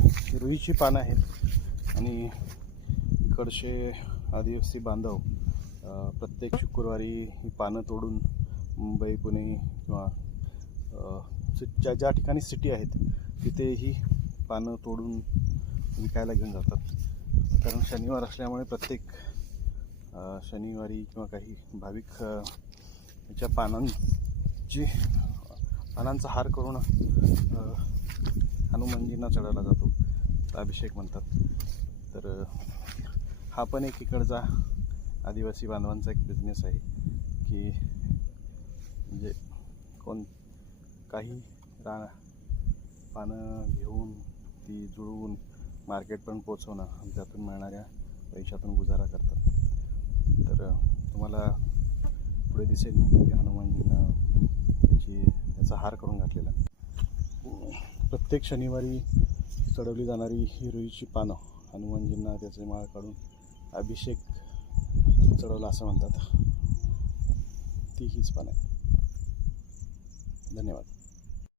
ही रुईची पानं आहेत आणि इकडचे आदिवासी बांधव प्रत्येक शुक्रवारी ही पानं तोडून मुंबई, पुणे किंवा ज्या ठिकाणी सिटी आहेत तिथे ही पानं तोडून विकायला घेऊन जातात. कारण शनिवार असल्यामुळे प्रत्येक शनिवारी किंवा काही भाविक याच्या पानांचा हार करून हनुमानजींना चढवला जातो, अभिषेक म्हणतात. तर हा पण एक इकडचा आदिवासी बांधवांचा एक बिझनेस आहे की म्हणजे काही पानं घेऊन ती जुळवून मार्केटपर्यंत पोचवणं आणि त्यातून मिळणाऱ्या पैशातून गुजारा करतात. तर तुम्हाला पुढे दिसेल की हनुमानजींना याचा हार करून घातलेला. प्रत्येक शनिवारी चढवली जाणारी ही रुईची पानं हनुमानजींना त्याचे माळ काढून अभिषेक चढवला असं म्हणतात. ती हीच पानं आहे. धन्यवाद.